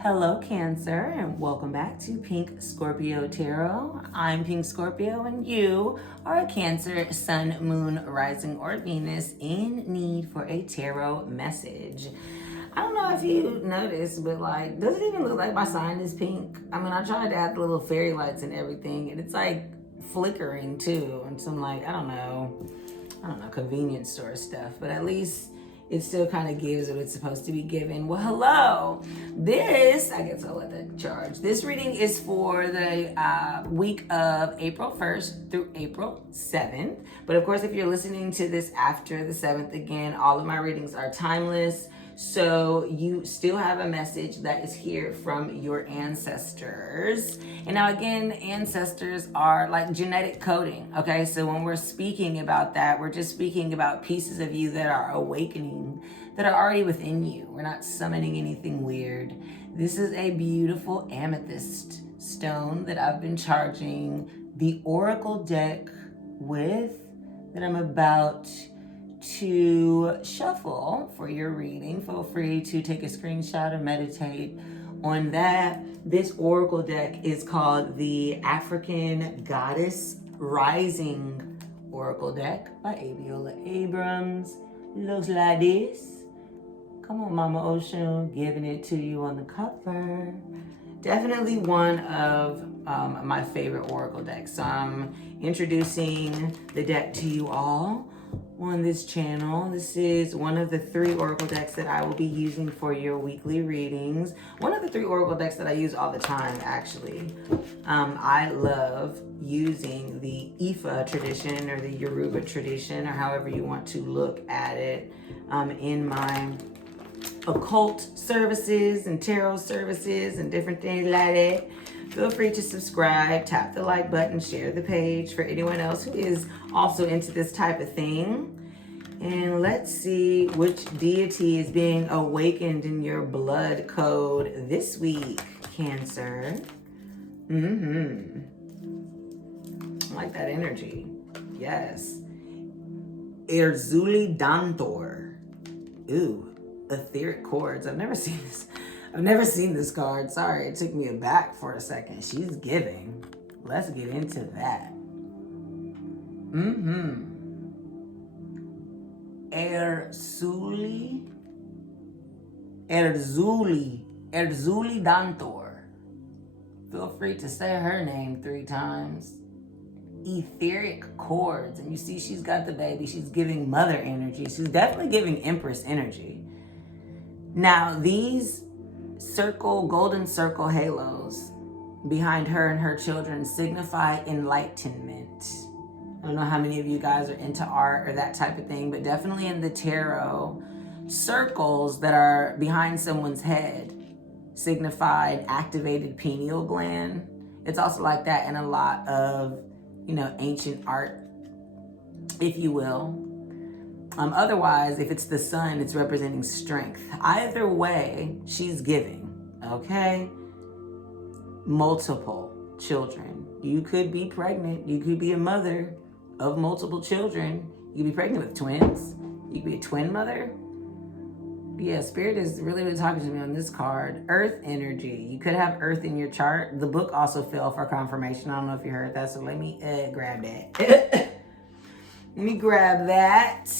Hello, Cancer, and welcome back to Pink Scorpio Tarot. I'm Pink Scorpio, and you are a Cancer, Sun, Moon, Rising, or Venus in need for a tarot message. I don't know if you noticed, but does it even look like my sign is pink? I mean, I tried to add the little fairy lights and everything, and it's like flickering too, and some I don't know, convenience store stuff, but at least it still kind of gives what it's supposed to be given. Well, hello. I guess I'll let that charge. This reading is for the week of April 1st through April 7th. But of course, if you're listening to this after the 7th, again, all of my readings are timeless. So you still have a message that is here from your ancestors. And now again, ancestors are like genetic coding, okay? So when we're speaking about that, we're just speaking about pieces of you that are awakening, that are already within you. We're not summoning anything weird. This is a beautiful amethyst stone that I've been charging the oracle deck with, that I'm about to shuffle for your reading. Feel free to take a screenshot or meditate on that. This oracle deck is called the African Goddess Rising Oracle Deck by Aviola Abrams. Looks like this. Come on, Mama Ocean, giving it to you on the cover. Definitely one of my favorite oracle decks. So I'm introducing the deck to you all on this channel. This is one of the 3 oracle decks that I will be using for your weekly readings. One of the 3 oracle decks that I use all the time, actually. I love using the Ifa tradition or the Yoruba tradition, or however you want to look at it, in my occult services and tarot services and different things like that. Feel free to subscribe, tap the like button, share the page for anyone else who is also into this type of thing. And let's see which deity is being awakened in your blood code this week, Cancer. I like that energy. Yes. Erzuli Dantor. Ooh, etheric chords. I've never seen this card. Sorry, it took me aback for a second. She's giving. Let's get into that. Erzuli Dantor. Feel free to say her name 3 times. Etheric chords. And you see she's got the baby. She's giving mother energy. She's definitely giving Empress energy. Now, these golden circle halos behind her and her children signify enlightenment. I don't know how many of you guys are into art or that type of thing, but definitely in the tarot, circles that are behind someone's head signify activated pineal gland. It's also like that in a lot of, ancient art, if you will. Otherwise, if it's the sun, it's representing strength. Either way, she's giving, okay? Multiple children. You could be pregnant. You could be a mother of multiple children. You could be pregnant with twins. You could be a twin mother. Yeah, Spirit is really talking to me on this card. Earth energy. You could have Earth in your chart. The book also fell for confirmation. I don't know if you heard that, so let me grab that. Let me grab that.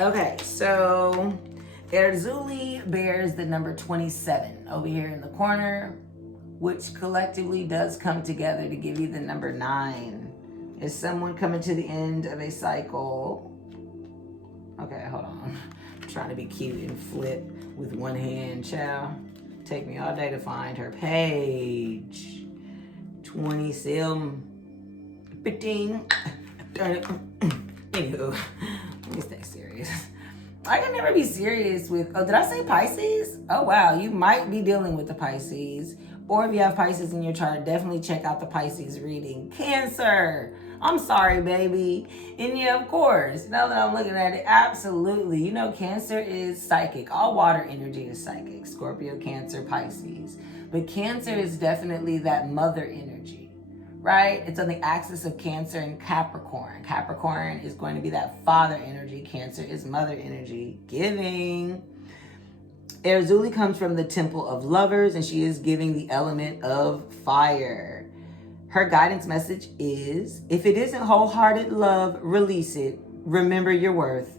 Okay, so Erzuli bears the number 27 over here in the corner, which collectively does come together to give you the number 9. Is someone coming to the end of a cycle? Okay, hold on. I'm trying to be cute and flip with one hand, child. Take me all day to find her page. 27. 15. Anywho, let me stay serious. I can never be serious with, did I say Pisces? Oh, wow. You might be dealing with the Pisces. Or if you have Pisces in your chart, definitely check out the Pisces reading. Cancer. I'm sorry, baby. And yeah, of course, now that I'm looking at it, absolutely. Cancer is psychic. All water energy is psychic. Scorpio, Cancer, Pisces. But Cancer is definitely that mother energy, right? It's on the axis of Cancer and Capricorn. Capricorn is going to be that father energy. Cancer is mother energy. Giving. Erzuli comes from the Temple of Lovers, and she is giving the element of fire. Her guidance message is, if it isn't wholehearted love, release it. Remember your worth.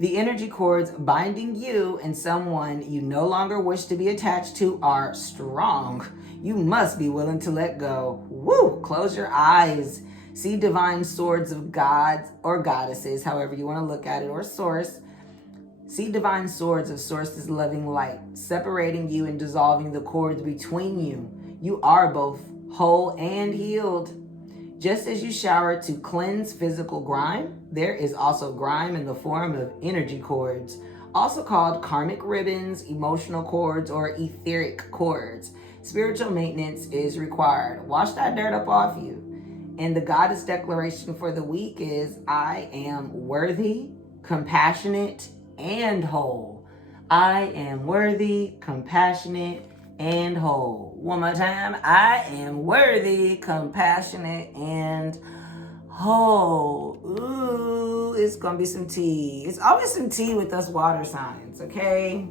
The energy cords binding you and someone you no longer wish to be attached to are strong. You must be willing to let go. Woo! Close your eyes. See divine swords of gods or goddesses, however you want to look at it, or source. See divine swords of source's loving light, separating you and dissolving the cords between you. You are both whole and healed. Just as you shower to cleanse physical grime, there is also grime in the form of energy cords, also called karmic ribbons, emotional cords, or etheric cords. Spiritual maintenance is required. Wash that dirt up off you. And the goddess declaration for the week is, I am worthy, compassionate, and whole. I am worthy, compassionate, and whole. One more time. I am worthy, compassionate, and whole. Ooh, it's gonna be some tea. It's always some tea with us water signs, okay?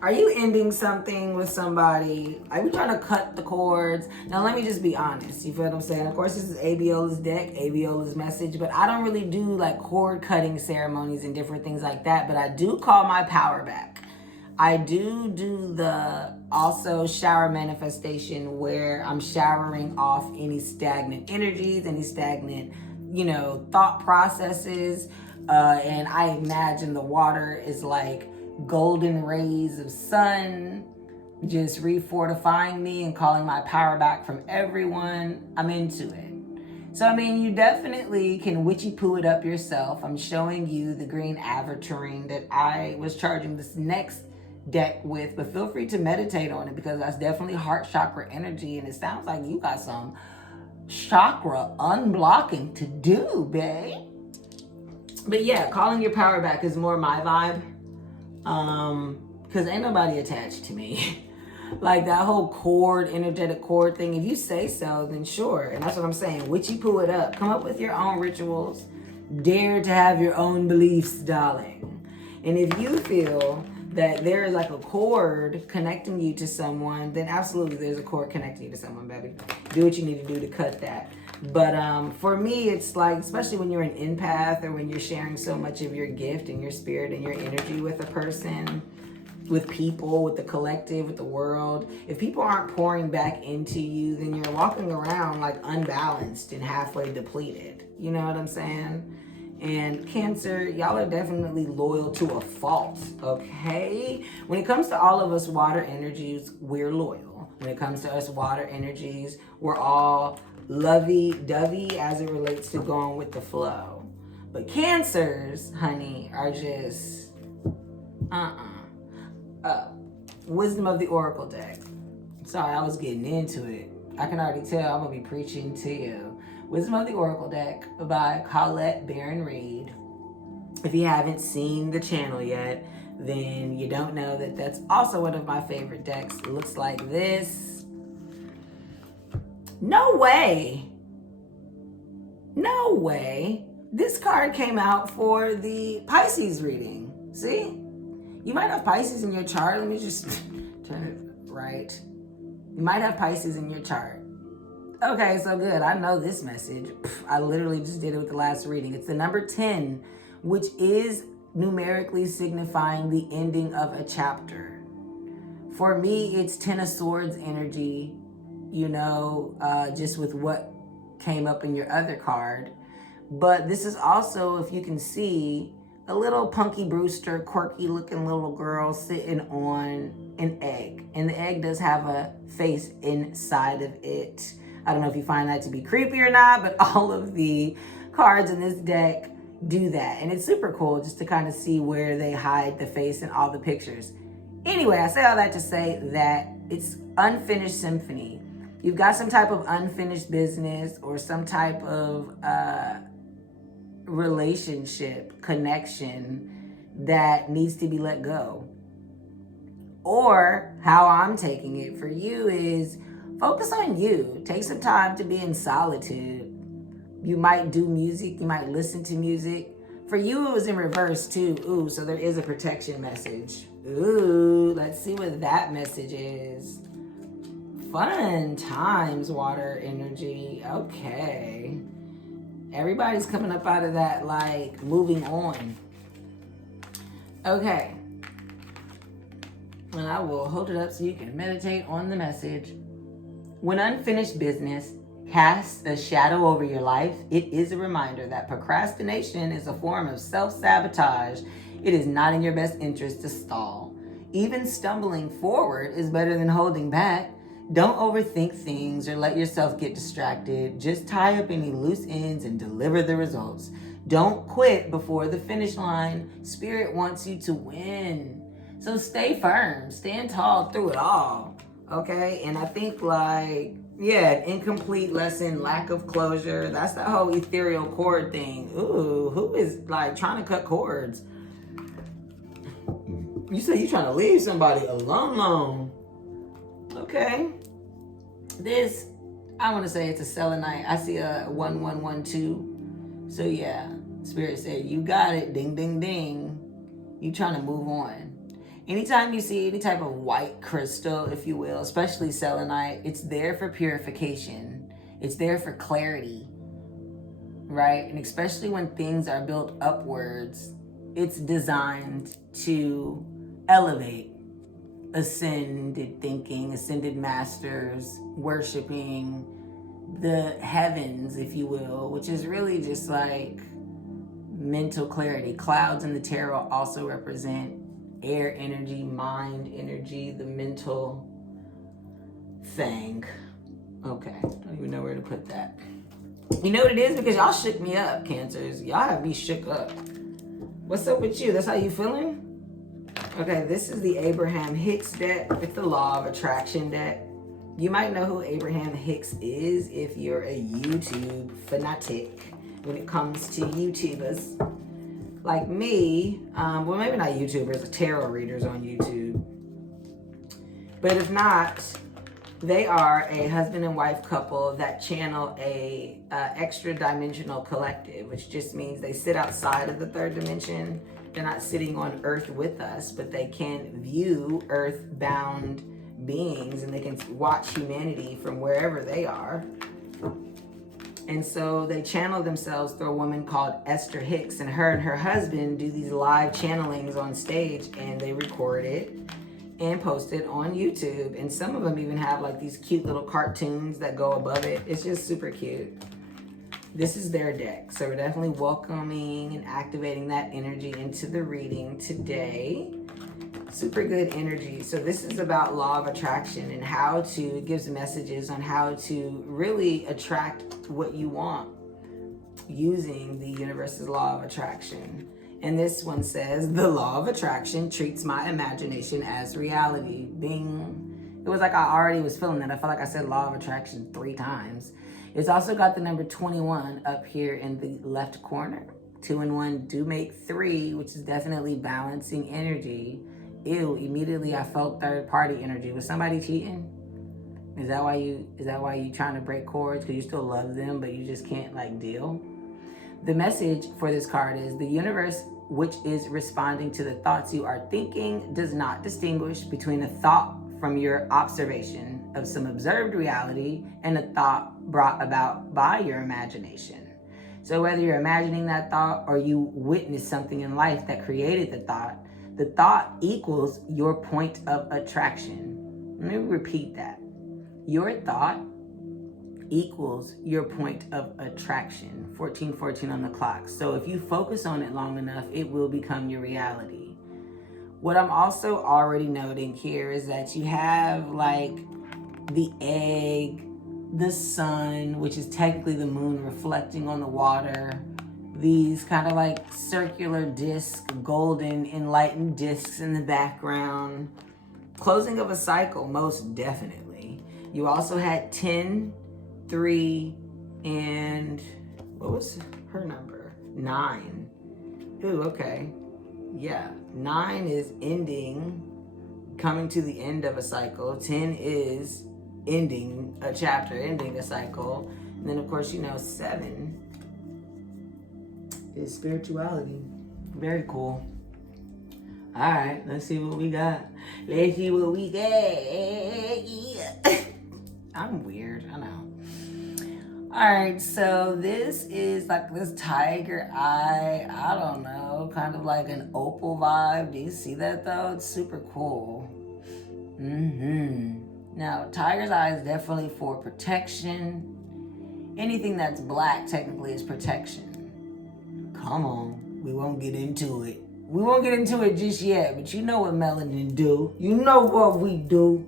Are you ending something with somebody? Are you trying to cut the cords? Now, let me just be honest. You feel what I'm saying? Of course, this is Abiola's deck, Abiola's message, but I don't really do like cord cutting ceremonies and different things like that, but I do call my power back. I do the also shower manifestation where I'm showering off any stagnant energies, any stagnant, thought processes. And I imagine the water is like golden rays of sun, just refortifying me and calling my power back from everyone. I'm into it. So, you definitely can witchy poo it up yourself. I'm showing you the green aventurine that I was charging this next deck with, but feel free to meditate on it because that's definitely heart chakra energy, and it sounds like you got some chakra unblocking to do, babe. But yeah, calling your power back is more my vibe, because ain't nobody attached to me. Like that whole cord, energetic cord thing, if you say so, then sure. And that's what I'm saying, witchy poo it up. Come up with your own rituals. Dare to have your own beliefs, darling. And if you feel that there is like a cord connecting you to someone, then absolutely there's a cord connecting you to someone, baby. Do what you need to do to cut that. But for me, it's like, especially when you're an empath or when you're sharing so much of your gift and your spirit and your energy with a person, with people, with the collective, with the world, if people aren't pouring back into you, then you're walking around like unbalanced and halfway depleted. You know what I'm saying? And Cancer, y'all are definitely loyal to a fault, okay? When it comes to all of us water energies, we're loyal. When it comes to us water energies, we're all lovey-dovey as it relates to going with the flow. But Cancers, honey, are just, Wisdom of the Oracle deck. Sorry, I was getting into it. I can already tell I'm going to be preaching to you. Wisdom of the Oracle deck by Colette Baron Reed. If you haven't seen the channel yet, then you don't know that that's also one of my favorite decks. It looks like this. No way. No way. This card came out for the Pisces reading. See? You might have Pisces in your chart. Let me just turn it right. You might have Pisces in your chart. Okay, so good. I know this message. I literally just did it with the last reading. It's the number 10, which is numerically signifying the ending of a chapter. For me, it's 10 of Swords energy, just with what came up in your other card. But this is also, if you can see, a little Punky Brewster, quirky looking little girl sitting on an egg. And the egg does have a face inside of it. I don't know if you find that to be creepy or not, but all of the cards in this deck do that. And it's super cool just to kind of see where they hide the face in all the pictures. Anyway, I say all that to say that it's unfinished symphony. You've got some type of unfinished business or some type of relationship, connection that needs to be let go. Or how I'm taking it for you is focus on you. Take some time to be in solitude. You might do music. You might listen to music. For you, it was in reverse too. Ooh, so there is a protection message. Ooh, let's see what that message is. Fun times, water energy. Okay. Everybody's coming up out of that, like, moving on. Okay. And I will hold it up so you can meditate on the message. When unfinished business casts a shadow over your life, it is a reminder that procrastination is a form of self-sabotage. It is not in your best interest to stall. Even stumbling forward is better than holding back. Don't overthink things or let yourself get distracted. Just tie up any loose ends and deliver the results. Don't quit before the finish line. Spirit wants you to win. So stay firm, stand tall through it all. Okay, and I think incomplete lesson, lack of closure. That's the whole ethereal cord thing. Ooh, who is like trying to cut cords? You say you trying to leave somebody alone. Okay. This, I want to say it's a selenite. I see a 1112. So yeah, Spirit said, you got it. Ding, ding, ding. You trying to move on. Anytime you see any type of white crystal, if you will, especially selenite, it's there for purification. It's there for clarity, right? And especially when things are built upwards, it's designed to elevate ascended thinking, ascended masters, worshiping the heavens, if you will, which is really just like mental clarity. Clouds in the tarot also represent air energy, mind energy, the mental thing. Okay, don't even know where to put that. You know what it is? Because y'all shook me up, Cancers. Y'all have me shook up. What's up with you? That's how you feeling? Okay, this is the Abraham Hicks deck. It's the Law of Attraction deck. You might know who Abraham Hicks is if you're a YouTube fanatic when it comes to YouTubers. Like me, well, maybe not YouTubers, tarot readers on YouTube. But if not, they are a husband and wife couple that channel a extra dimensional collective, which just means they sit outside of the third dimension. They're not sitting on Earth with us, but they can view Earth-bound beings and they can watch humanity from wherever they are. And so they channel themselves through a woman called Esther Hicks, and her husband do these live channelings on stage, and they record it and post it on YouTube. And some of them even have like these cute little cartoons that go above it. It's just super cute. This is their deck. So we're definitely welcoming and activating that energy into the reading today. Super good energy. So this is about law of attraction and how to, it gives messages on how to really attract what you want using the universe's law of attraction. And this one says, the law of attraction treats my imagination as reality. Bing. It was like I already was feeling that. I felt like I said law of attraction 3 times. It's also got the number 21 up here in the left corner. 2 and 1 do make 3, which is definitely balancing energy. Ew, immediately I felt third party energy. Was somebody cheating? Is that why you trying to break cords because you still love them but you just can't like deal? The message for this card is the universe, which is responding to the thoughts you are thinking, does not distinguish between a thought from your observation of some observed reality and a thought brought about by your imagination. So whether you're imagining that thought or you witnessed something in life that created the thought equals your point of attraction. Let me repeat that. Your thought equals your point of attraction. 1414 on the clock. So if you focus on it long enough, it will become your reality. What I'm also already noting here is that you have like the egg, the sun, which is technically the moon reflecting on the water, these kind of like circular disc, golden enlightened discs in the background. Closing of a cycle, most definitely. You also had 10, 3, and what was her number? 9. Ooh, okay. Yeah, 9 is ending, coming to the end of a cycle. 10 is ending a chapter, ending a cycle. And then of course, 7 is spirituality. Very cool. All right, let's see what we got. Let's see what we got. Yeah. I'm weird, I know. All right, so this is like this tiger eye. I don't know, kind of like an opal vibe. Do you see that though? It's super cool. Now, tiger's eye is definitely for protection. Anything that's black technically is protection. Come on, we won't get into it. We won't get into it just yet, but you know what melanin do. You know what we do.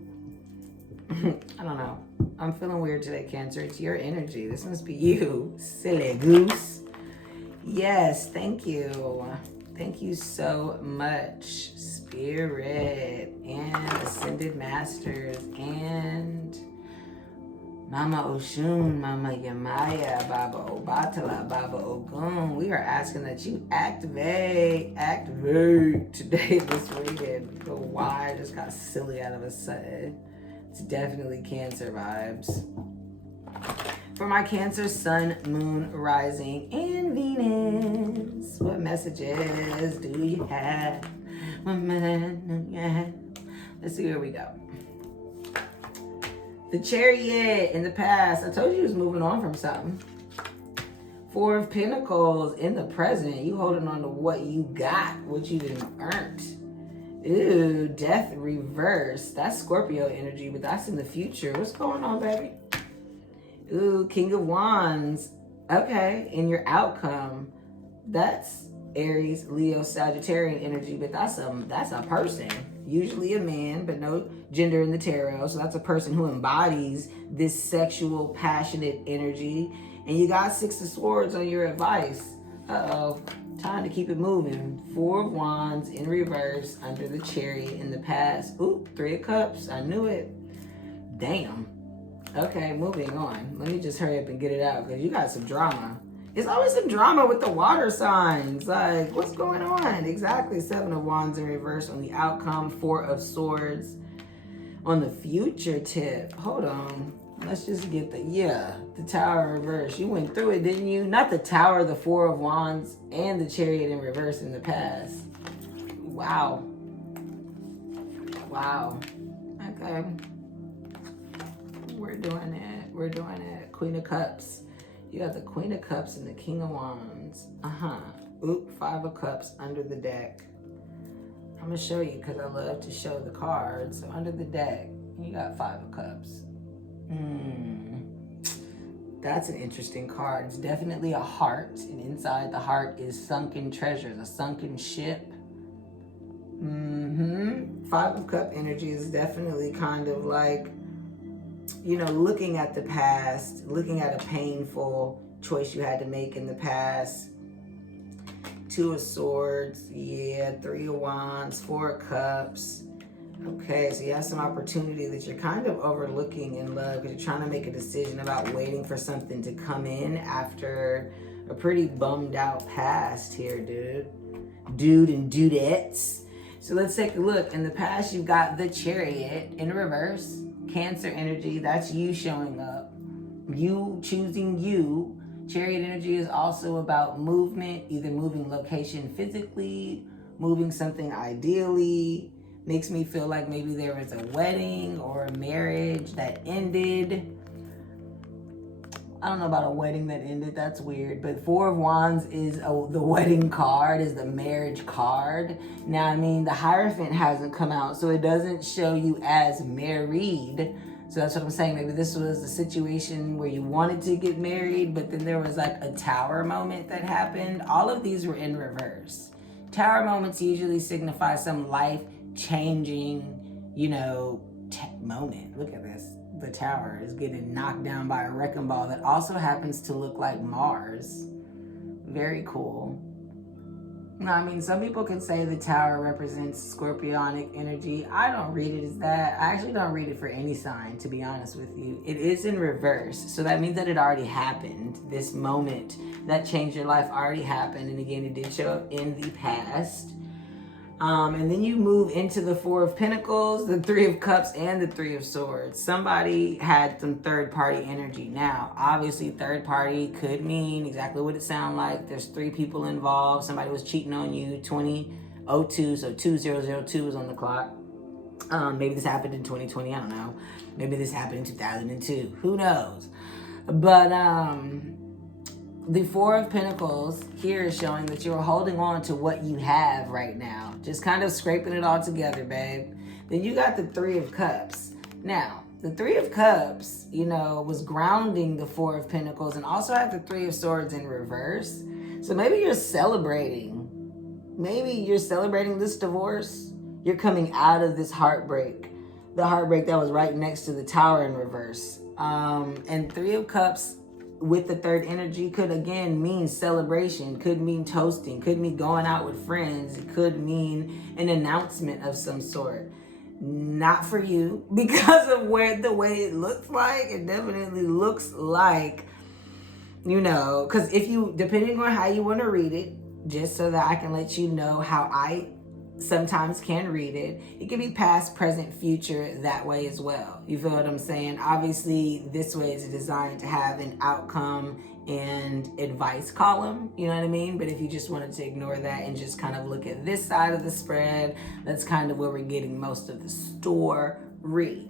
I don't know. I'm feeling weird today, Cancer. It's your energy. This must be you, silly goose. Yes, thank you. Thank you so much, Spirit and Ascended Masters and Mama Oshun, Mama Yamaya, Baba Obatala, Baba Ogun. We are asking that you activate today, this weekend. But why I just got silly out of a sudden. It's definitely Cancer vibes. For my Cancer, Sun, Moon, Rising, and Venus, what messages do you have? Let's see where we go. The Chariot in the past. I told you he was moving on from something. Four of Pentacles in the present. You holding on to what you got, what you didn't earn. Ooh, Death reverse. That's Scorpio energy, but that's in the future. What's going on, baby? Ooh, King of Wands. Okay, in your outcome, that's Aries, Leo, Sagittarian energy, but that's a person. Usually a man, but no gender in the tarot. So that's a person who embodies this sexual, passionate energy. And you got Six of Swords on your advice. Uh-oh. Time to keep it moving. Four of Wands in reverse under the Chariot in the past. Ooh, Three of Cups. I knew it. Damn. Okay, moving on. Let me just hurry up and get it out because you got some drama. It's always some drama with the water signs. Like, what's going on? Exactly. Seven of Wands in reverse on the outcome. Four of Swords on the future tip. Hold on. Let's just get the Tower in reverse. You went through it, didn't you? Not the Tower, the Four of Wands, and the Chariot in reverse in the past. Wow. Wow. Okay. We're doing it. We're doing it. Queen of Cups. You got the Queen of Cups and the King of Wands. Oop, Five of Cups under the deck. I'm going to show you because I love to show the cards. So under the deck, you got Five of Cups. That's an interesting card. It's definitely a heart. And inside the heart is sunken treasures, a sunken ship. Five of Cup energy is definitely kind of like, you know, looking at the past, looking at a painful choice you had to make in the past. Two of Swords, yeah, Three of Wands, Four of Cups. Okay, so you have some opportunity that you're kind of overlooking in love because you're trying to make a decision about waiting for something to come in after a pretty bummed out past here, dude and dudettes. So let's take a look. In the past, you've got the Chariot in reverse. Cancer energy, that's you showing up. You choosing you. Chariot energy is also about movement, either moving location physically, moving something ideally. Makes me feel like maybe there was a wedding or a marriage that ended. I don't know about a wedding that ended. That's weird. But Four of Wands is the wedding card, is the marriage card. Now, I mean, the Hierophant hasn't come out, so it doesn't show you as married. So that's what I'm saying. Maybe this was a situation where you wanted to get married, but then there was like a Tower moment that happened. All of these were in reverse. Tower moments usually signify some life-changing, you know, moment. Look at this. The Tower is getting knocked down by a wrecking ball that also happens to look like Mars. Very cool. Now, I mean, some people can say the Tower represents Scorpionic energy. I don't read it as that. I actually don't read it for any sign, to be honest with you. It is in reverse, so that means that it already happened. This moment that changed your life already happened, and again, it did show up in the past. And then you move into the Four of Pentacles, the Three of Cups, and the Three of Swords. Somebody had some third-party energy. Now, obviously, third-party could mean exactly what it sounds like. There's three people involved. Somebody was cheating on you, 20 02, so 2002 is on the clock. Maybe this happened in 2020, I don't know. Maybe this happened in 2002, who knows? But the Four of Pentacles here is showing that you're holding on to what you have right now. Just kind of scraping it all together, babe. Then you got the Three of Cups. Now, the Three of Cups, you know, was grounding the Four of Pentacles and also had the Three of Swords in reverse. So maybe you're celebrating. Maybe you're celebrating this divorce. You're coming out of this heartbreak. The heartbreak that was right next to the Tower in reverse. And Three of Cups with the third energy could again mean celebration, could mean toasting, could mean going out with friends, it could mean an announcement of some sort. Not for you, because of the way it looks like. It definitely looks like, you know, because if you, depending on how you want to read it, just so that I can let you know how I sometimes can read it, it can be past, present, future that way as well. You feel what I'm saying? Obviously, this way is designed to have an outcome and advice column, you know what I mean? But if you just wanted to ignore that and just kind of look at this side of the spread, that's kind of where we're getting most of the story.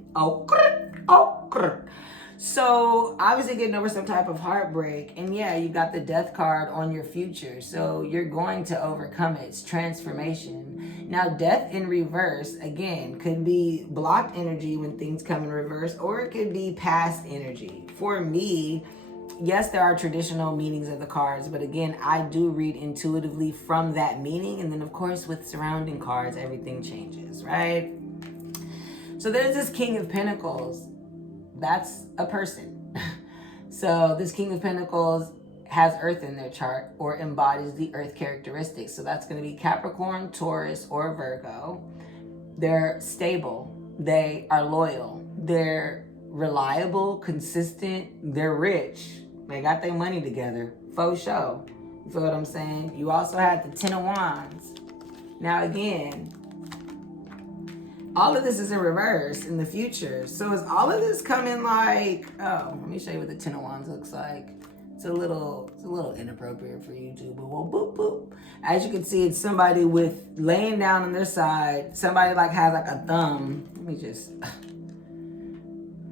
So obviously getting over some type of heartbreak, and yeah, you got the Death card on your future, so you're going to overcome it. It's transformation. Now, death in reverse again could be blocked energy when things come in reverse, or it could be past energy. For me, yes, there are traditional meanings of the cards, but again, I do read intuitively from that meaning, and then of course with surrounding cards everything changes, right? So there's this King of Pentacles. That's a person. So this King of Pentacles has Earth in their chart or embodies the Earth characteristics. So that's going to be Capricorn, Taurus, or Virgo. They're stable. They are loyal. They're reliable, consistent. They're rich. They got their money together. Faux show. You feel what I'm saying? You also had the Ten of Wands. Now again, all of this is in reverse in the future. So is all of this coming like, oh, let me show you what the Ten of Wands looks like. It's a little inappropriate for YouTube, but well, boop, boop. As you can see, it's somebody with laying down on their side. Somebody like has like a thumb. Let me just,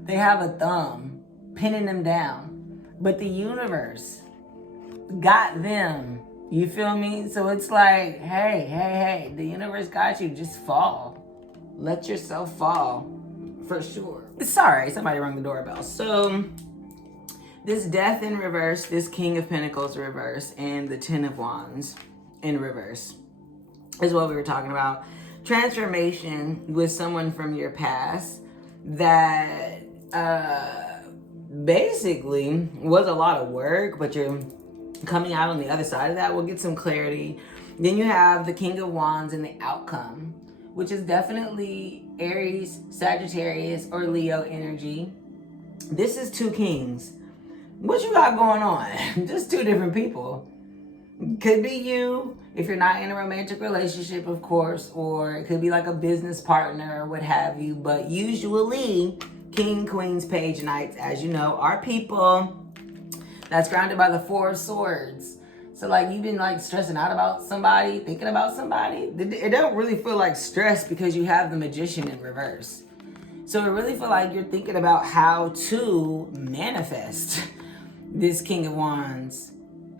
they have a thumb pinning them down. But the universe got them. You feel me? So it's like, hey, the universe got you. Just fall. Let yourself fall, for sure. Sorry, somebody rang the doorbell. So this Death in reverse, this King of Pentacles reverse, and the Ten of Wands in reverse is what we were talking about. Transformation with someone from your past that basically was a lot of work, but you're coming out on the other side of that. We'll get some clarity. Then you have the King of Wands and the outcome, which is definitely Aries, Sagittarius, or Leo energy. This is two kings. What you got going on? Just two different people. Could be you, if you're not in a romantic relationship, of course, or it could be like a business partner or what have you. But usually, King, Queens, Page, Knights, as you know, are people that's grounded by the Four of Swords. So like you've been like stressing out about somebody, thinking about somebody. It don't really feel like stress because you have the Magician in reverse. So it really feel like you're thinking about how to manifest this King of Wands.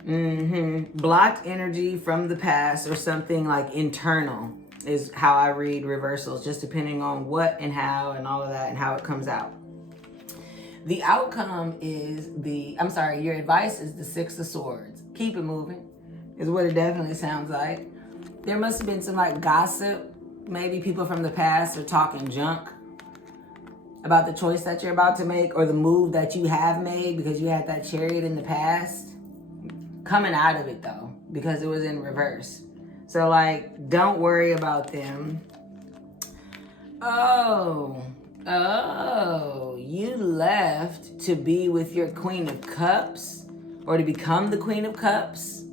Blocked energy from the past or something like internal is how I read reversals, just depending on what and how and all of that and how it comes out. The outcome is your advice is the Six of Swords. Keep it moving is what it definitely sounds like. There must have been some like gossip. Maybe people from the past are talking junk about the choice that you're about to make or the move that you have made because you had that Chariot in the past. Coming out of it though, because it was in reverse. So like, don't worry about them. Oh, you left to be with your Queen of Cups or to become the Queen of Cups.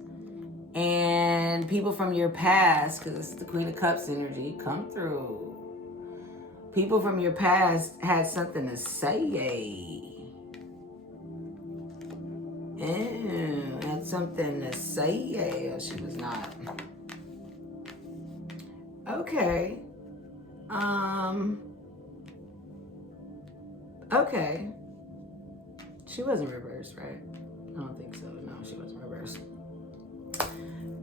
And people from your past, because it's the Queen of Cups energy, come through. People from your past had something to say. Had something to say. Oh, she was not. Okay. Okay. She wasn't reversed, right? I don't think so. No, she wasn't reversed.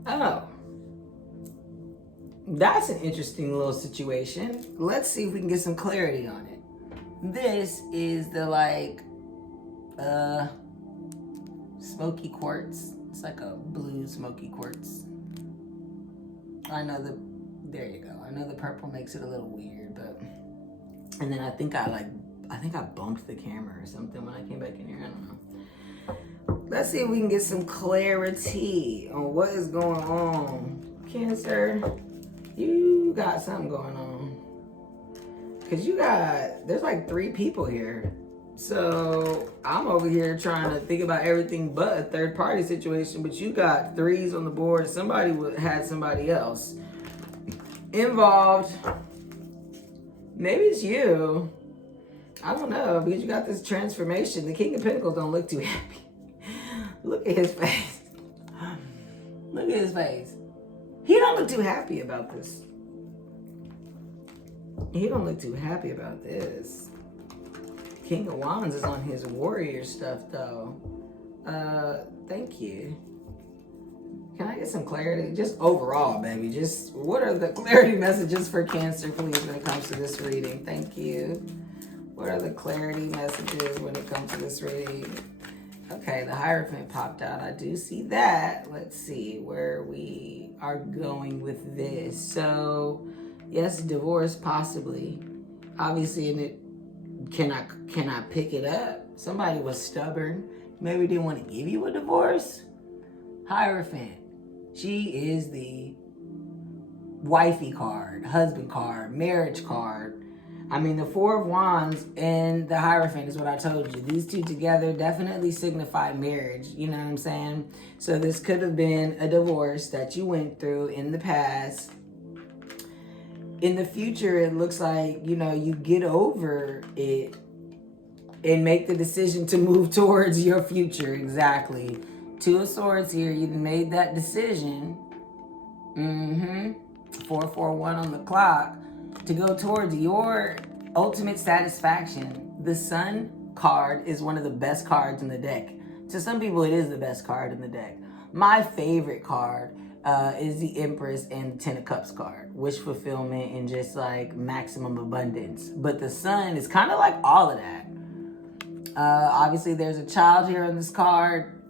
Oh. That's an interesting little situation. Let's see if we can get some clarity on it. This is the smoky quartz. It's like a blue smoky quartz. I know there you go. I know the purple makes it a little weird, but, and then I think I bumped the camera or something when I came back in here. I don't know. Let's see if we can get some clarity on what is going on. Cancer, you got something going on. Cause there's like 3 people here. So I'm over here trying to think about everything but a third party situation, but you got 3s on the board. Somebody had somebody else involved. Maybe it's you. I don't know, because you got this transformation. The King of Pentacles don't look too happy. Look at his face. Look at his face. He don't look too happy about this. He don't look too happy about this. King of Wands is on his warrior stuff, though. Thank you. Can I get some clarity? Just overall, baby. Just what are the clarity messages for Cancer, please, when it comes to this reading? Thank you. What are the clarity messages when it comes to this reading? Okay, the Hierophant popped out. I do see that. Let's see where we are going with this. So, yes, divorce possibly. Obviously, and it can I pick it up? Somebody was stubborn. Maybe didn't want to give you a divorce. Hierophant. She is the wifey card, husband card, marriage card. I mean, the 4 of Wands and the Hierophant is what I told you. These 2 together definitely signify marriage. You know what I'm saying? So this could have been a divorce that you went through in the past. In the future, it looks like, you get over it and make the decision to move towards your future. Exactly. 2 of Swords here. You made that decision. 441 on the clock. To go towards your ultimate satisfaction. The Sun card is one of the best cards in the deck. To some people, it is the best card in the deck. My favorite card is the Empress and the 10 of Cups card. Wish fulfillment and just like maximum abundance. But the Sun is kind of like all of that. Obviously, there's a child here on this card.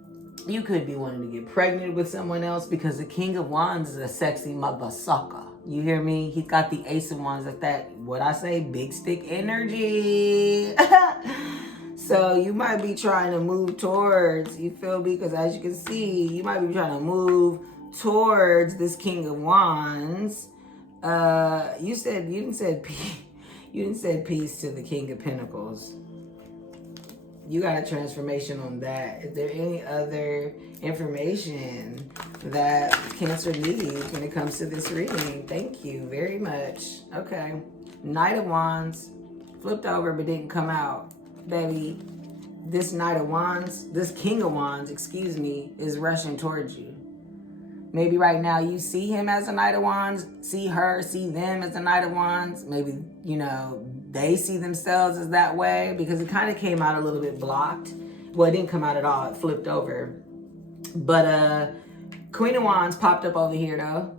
You could be wanting to get pregnant with someone else because the King of Wands is a sexy mother sucker. You hear me? He's got the Ace of Wands like that. What I say? Big stick energy. So you might be trying to move towards, you feel me? Because as you can see, you might be trying to move towards this King of Wands. You didn't say peace to the King of Pentacles. You got a transformation on that. Is there any other information that Cancer needs when it comes to this reading? Thank you very much. Okay. Knight of Wands flipped over but didn't come out. Baby, this Knight of Wands, this King of Wands, is rushing towards you. Maybe right now you see him as a Knight of Wands, see them as a Knight of Wands. Maybe, they see themselves as that way because it kind of came out a little bit blocked. Well, it didn't come out at all. It flipped over. But Queen of Wands popped up over here, though.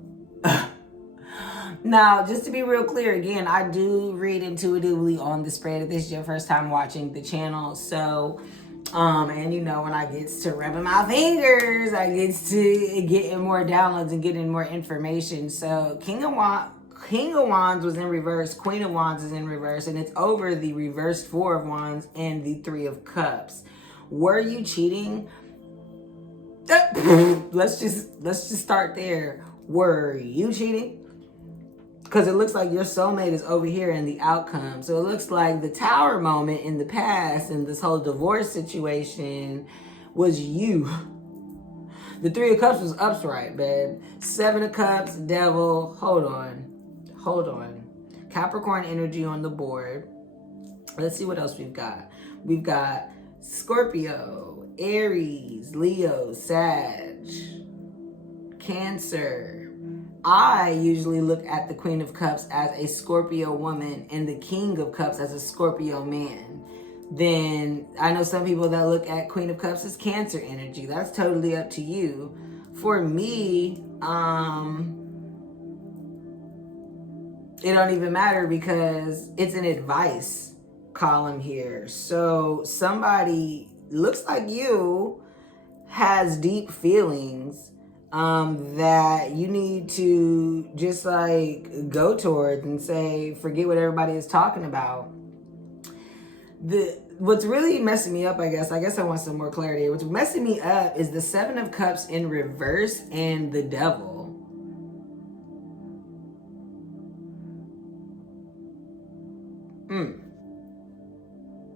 Now, just to be real clear, again, I do read intuitively on the spread. If this is your first time watching the channel, so... and when I get to rubbing my fingers, I get to getting more downloads and getting more information. So King of Wands was in reverse, Queen of Wands is in reverse, and it's over the reversed 4 of Wands and the 3 of Cups. Were you cheating? Let's just start there. Were you cheating? Because it looks like your soulmate is over here in the outcome. So it looks like the Tower moment in the past and this whole divorce situation was you. The 3 of Cups was upright, babe. 7 of Cups, Devil. Hold on. Capricorn energy on the board. Let's see what else we've got. We've got Scorpio, Aries, Leo, Sag, Cancer, I usually look at the Queen of Cups as a Scorpio woman and the King of Cups as a Scorpio man. Then I know some people that look at Queen of Cups as Cancer energy. That's totally up to you. For me, it don't even matter because it's an advice column here. So somebody looks like you has deep feelings that you need to just like go towards and say, forget what everybody is talking about. What's really messing me up, I guess I want some more clarity. What's messing me up is the Seven of Cups in reverse and the Devil.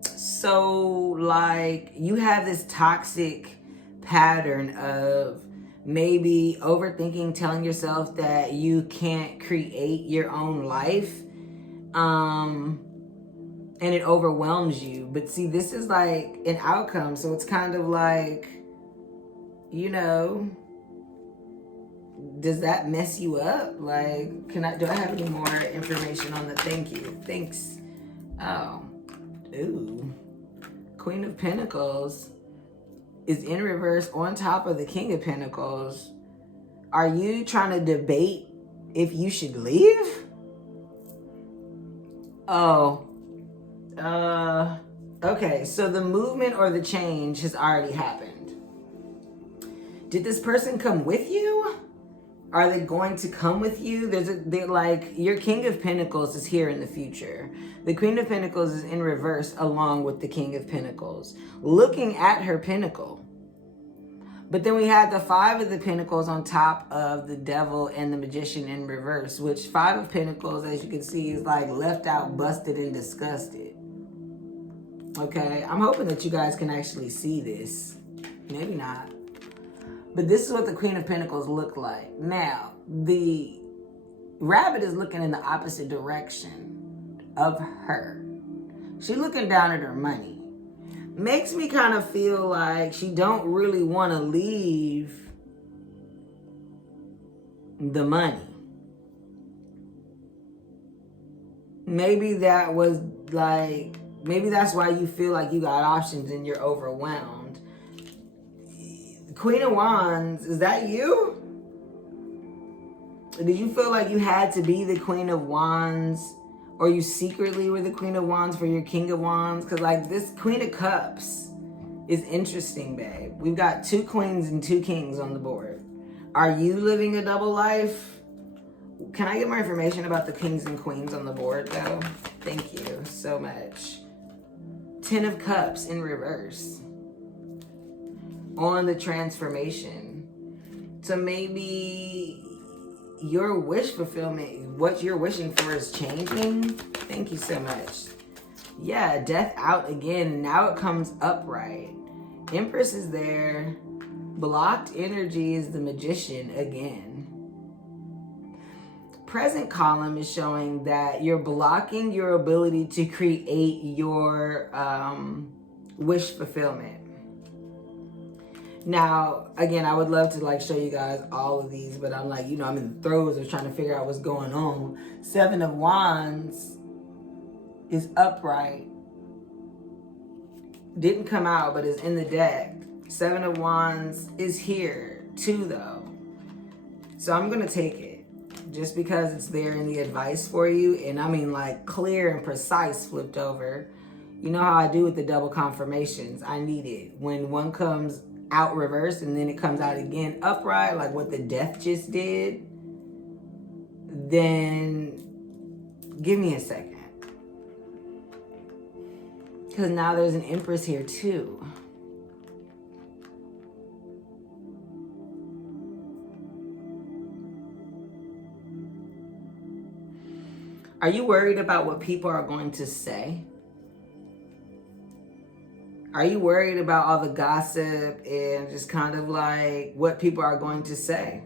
So like you have this toxic pattern of maybe overthinking, telling yourself that you can't create your own life, and it overwhelms you. But see, this is like an outcome, so it's kind of like, you know, does that mess you up? Like, do I have any more information on the thank you? Thanks. Oh, ooh, Queen of Pentacles is in reverse on top of the King of Pentacles. Are you trying to debate if you should leave? Oh, okay. So the movement or the change has already happened. Did this person come with you? Are they going to come with you? They're like, your King of Pentacles is here in the future. The Queen of Pentacles is in reverse along with the King of Pentacles, looking at her pinnacle. But then we had the Five of the Pentacles on top of the Devil and the Magician in reverse, which Five of Pentacles, as you can see, is like left out, busted, and disgusted. Okay, I'm hoping that you guys can actually see this. Maybe not. But this is what the Queen of Pentacles look like. Now, the Rabbit is looking in the opposite direction of her. She's looking down at her money. Makes me kind of feel like she don't really want to leave the money. Maybe that was like, maybe that's why you feel like you got options and you're overwhelmed. Queen of Wands, is that you? Did you feel like you had to be the Queen of Wands, or you secretly were the Queen of Wands for your King of Wands? Because like this Queen of Cups is interesting, babe. We've got two queens and two kings on the board. Are you living a double life? Can I get more information about the kings and queens on the board though? Thank you so much. 10 of Cups in reverse on the transformation. So maybe your wish fulfillment, what you're wishing for is changing. Thank you so much. Yeah, Death out again. Now it comes upright. Empress is there. Blocked energy is the Magician again. Present column is showing that you're blocking your ability to create your wish fulfillment. Now, again, I would love to like show you guys all of these, but I'm like, I'm in the throes of trying to figure out what's going on. Seven of Wands is upright. Didn't come out, but is in the deck. Seven of Wands is here too, though. So I'm going to take it just because it's there in the advice for you. And I mean like clear and precise flipped over. You know how I do with the double confirmations. I need it. When one comes out reverse and then it comes out again upright, like what the Death just did, then give me a second, because now there's an Empress here too. Are you worried about what people are going to say? Are you worried about all the gossip and just kind of like what people are going to say?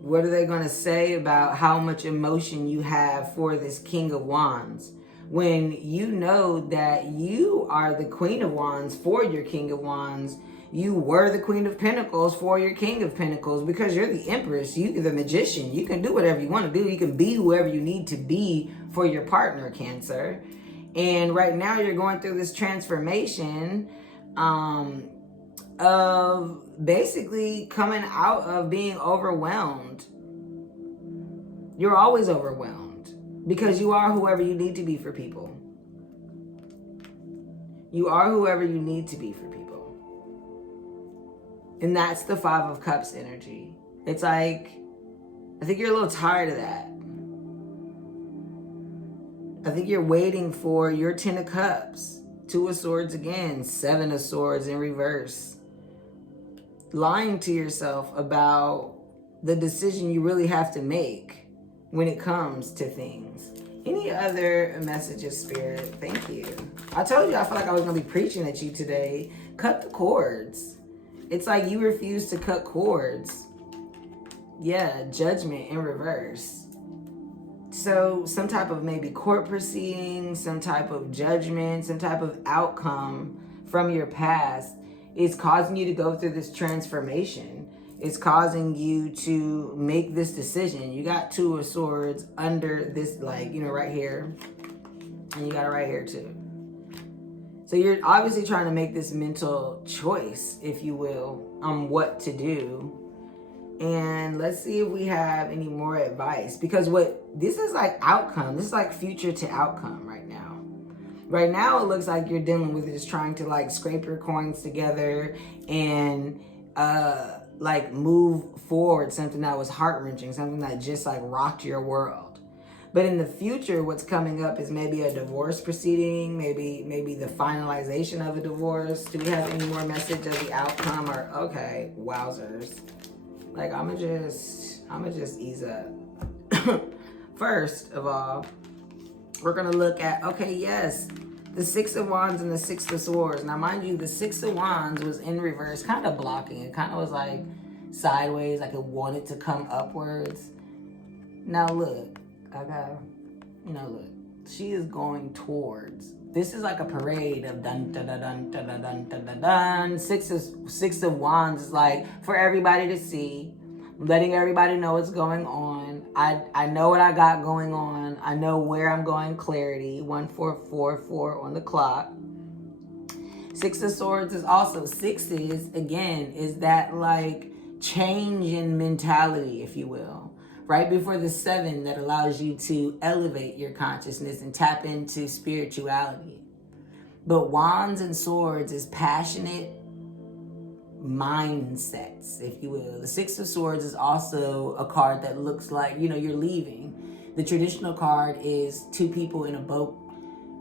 What are they going to say about how much emotion you have for this King of Wands? When you know that you are the Queen of Wands for your King of Wands, you were the Queen of Pentacles for your King of Pentacles, because you're the Empress, you're the Magician. You can do whatever you want to do. You can be whoever you need to be for your partner, Cancer. And right now you're going through this transformation of basically coming out of being overwhelmed. You're always overwhelmed because you are whoever you need to be for people. You are whoever you need to be for people. And that's the Five of Cups energy. It's like, I think you're a little tired of that. I think you're waiting for your Ten of Cups. Two of Swords again, Seven of Swords in reverse. Lying to yourself about the decision you really have to make when it comes to things. Any other messages, Spirit? Thank you. I told you I felt like I was going to be preaching at you today. Cut the cords. It's like you refuse to cut cords. Yeah, Judgment in reverse. So some type of maybe court proceeding, some type of judgment, some type of outcome from your past is causing you to go through this transformation. It's causing you to make this decision. You got Two of Swords under this, like, you know, right here. And you got it right here too. So you're obviously trying to make this mental choice, if you will, on what to do. And let's see if we have any more advice. Because this is like outcome. This is like future to outcome right now. Right now, it looks like you're dealing with just trying to like scrape your coins together and like move forward something that was heart-wrenching, something that just like rocked your world. But in the future, what's coming up is maybe a divorce proceeding, maybe the finalization of a divorce. Do we have any more message of the outcome? Or okay, wowzers. Like, I'ma just ease up. First of all, we're gonna look at, okay, yes, the Six of Wands and the Six of Swords. Now, mind you, the Six of Wands was in reverse, kind of blocking. It kind of was like sideways, like it wanted to come upwards. Now look, look, she is going towards. This is like a parade of dun dun dun dun dun dun dun dun dun dun. Six of Wands is like for everybody to see, letting everybody know what's going on. I know what I got going on. I know where I'm going. Clarity. 1444 on the clock. Six of Swords is also sixes. Again, is that like change in mentality, if you will. Right before the Seven that allows you to elevate your consciousness and tap into spirituality. But Wands and Swords is passionate mindsets, if you will. The Six of Swords is also a card that looks like, you're leaving. The traditional card is two people in a boat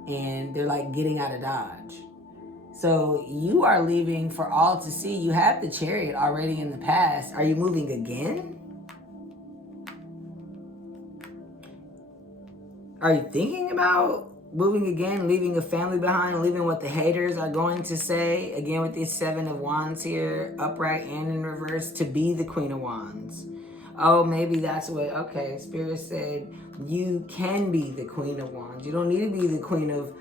and they're like getting out of Dodge. So you are leaving for all to see. You have the Chariot already in the past. Are you moving again? Are you thinking about moving again, leaving a family behind, leaving what the haters are going to say? Again, with these Seven of Wands here, upright and in reverse, to be the Queen of Wands. Oh, maybe that's what, okay, Spirit said you can be the Queen of Wands. You don't need to be the Queen of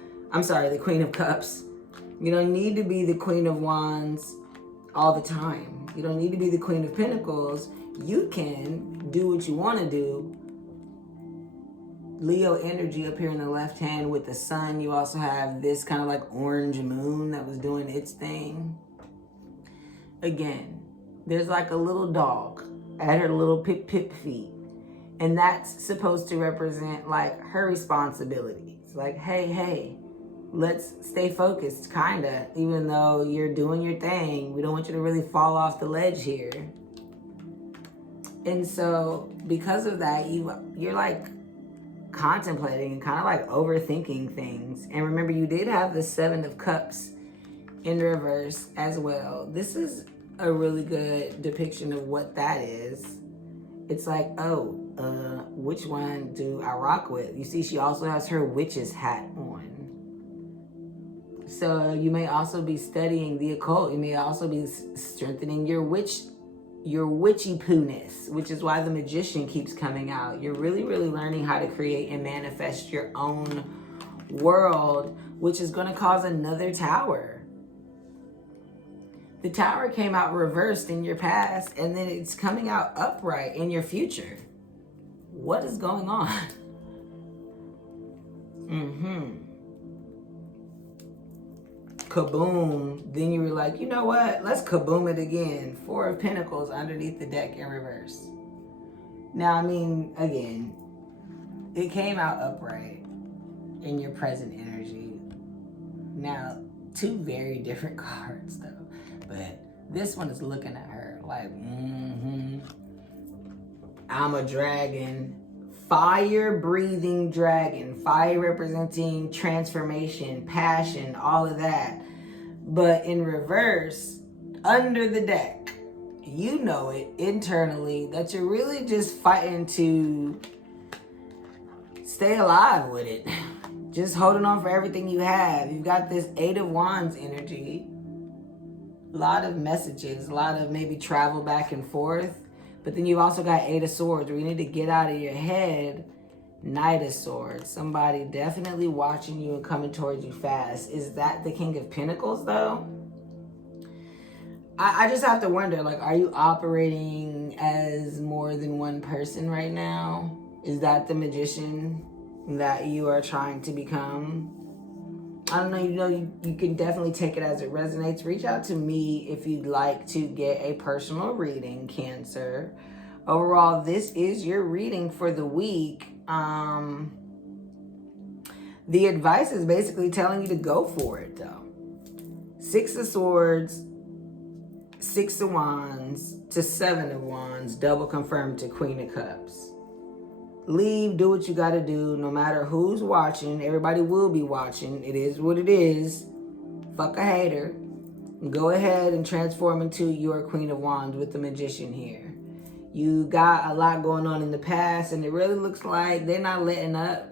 Cups. You don't need to be the Queen of Wands all the time. You don't need to be the Queen of Pentacles. You can do what you want to do. Leo energy up here in the left hand with the sun. You also have this kind of like orange moon that was doing its thing. Again, there's like a little dog at her little pip feet. And that's supposed to represent like her responsibility. It's like, hey, let's stay focused, kinda. Even though you're doing your thing, we don't want you to really fall off the ledge here. And so because of that, you're like contemplating and kind of like overthinking things. And remember, you did have the Seven of Cups in reverse as well. This is a really good depiction of what that is. It's like, which one do I rock with? You see, she also has her witch's hat on. So you may also be studying the occult. You may also be strengthening your witchy-poo-ness, which is why the Magician keeps coming out. You're really, really learning how to create and manifest your own world, which is going to cause another tower. The Tower came out reversed in your past, and then it's coming out upright in your future. What is going on? Kaboom. Then you were like, you know what? Let's kaboom it again. 4 of Pentacles underneath the deck in reverse. Now, I mean, again, it came out upright in your present energy. Now, 2 very different cards, though. But this one is looking at her like, I'm a dragon. Fire-breathing dragon. Fire representing transformation, passion, all of that. But in reverse, under the deck, you know it internally that you're really just fighting to stay alive with it. Just holding on for everything you have. You've got this 8 of Wands energy. A lot of messages, a lot of maybe travel back and forth. But then you've also got 8 of Swords where you need to get out of your head. Knight of Swords. Somebody definitely watching you and coming towards you fast. Is that the King of Pentacles, though? I just have to wonder, like, are you operating as more than one person right now? Is that the magician that you are trying to become? I don't know, you can definitely take it as it resonates. Reach out to me if you'd like to get a personal reading, Cancer. Overall, this is your reading for the week. The advice is basically telling you to go for it, though. 6 of Swords, 6 of Wands to 7 of Wands, double confirmed to Queen of Cups. Leave, do what you gotta do, no matter who's watching. Everybody will be watching. It is what it is. Fuck a hater. Go ahead and transform into your Queen of Wands with the Magician here. You got a lot going on in the past, and it really looks like they're not letting up.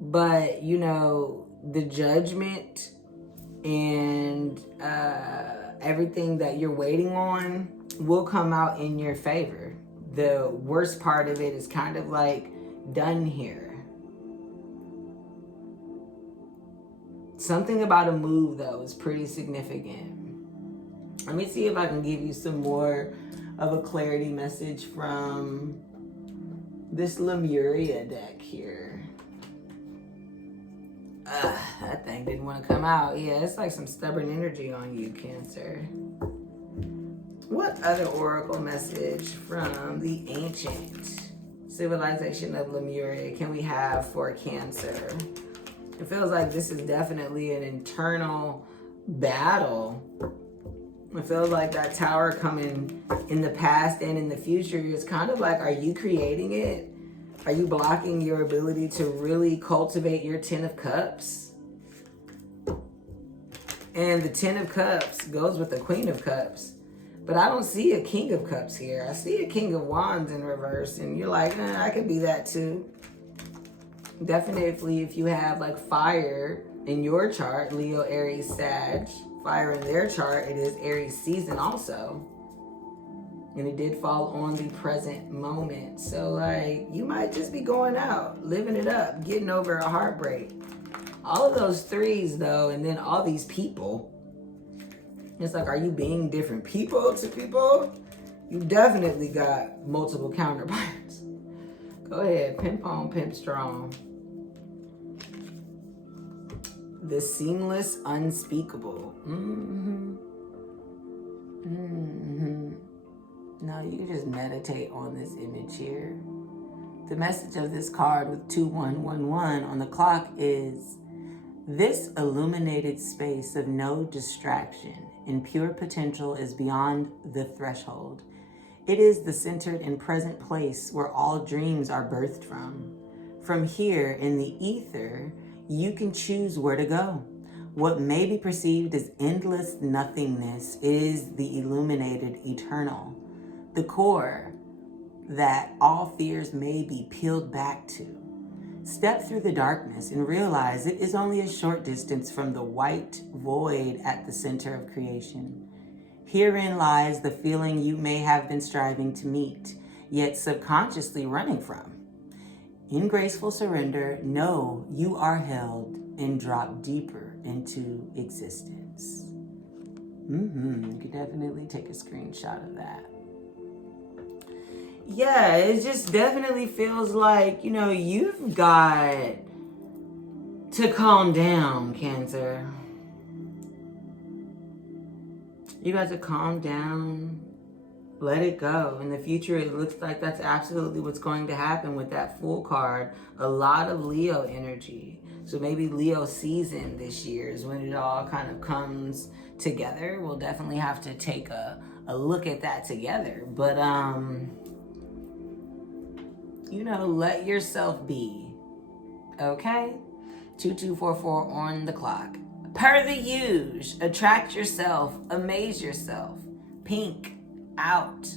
But, you know, the judgment and everything that you're waiting on will come out in your favor. The worst part of it is kind of like done here. Something about a move, though, is pretty significant. Let me see if I can give you some more of a clarity message from this Lemuria deck here. That thing didn't want to come out. Yeah, it's like some stubborn energy on you, Cancer. What other oracle message from the ancient civilization of Lemuria can we have for Cancer? It feels like this is definitely an internal battle. It feels like that Tower coming in the past and in the future is kind of like, are you creating it? Are you blocking your ability to really cultivate your 10 of Cups? And the 10 of Cups goes with the Queen of Cups. But I don't see a King of Cups here. I see a King of Wands in reverse. And you're like, I could be that too. Definitely if you have like fire in your chart, Leo, Aries, Sag. Fire in their chart, it is Aries season also. And it did fall on the present moment. So like, you might just be going out, living it up, getting over a heartbreak. All of those 3s though, and then all these people. It's like, are you being different people to people? You definitely got multiple counterparts. Go ahead, pimp on, pimp strong. The seamless unspeakable. No, you can just meditate on this image here. The message of this card with 2111 on the clock is, this illuminated space of no distraction and pure potential is beyond the threshold. It is the centered and present place where all dreams are birthed from. From here in the ether, you can choose where to go. What may be perceived as endless nothingness is the illuminated eternal, the core that all fears may be peeled back to. Step through the darkness and realize it is only a short distance from the white void at the center of creation. Herein lies the feeling you may have been striving to meet, yet subconsciously running from. In graceful surrender, know you are held and drop deeper into existence. You can definitely take a screenshot of that. Yeah, it just definitely feels like, you've got to calm down, Cancer. You got to calm down, let it go. In the future, it looks like that's absolutely what's going to happen with that Fool card. A lot of Leo energy. So maybe Leo season this year is when it all kind of comes together. We'll definitely have to take a look at that together. But, let yourself be. Okay? 2244 on the clock. Per the usual, attract yourself, amaze yourself. Pink out.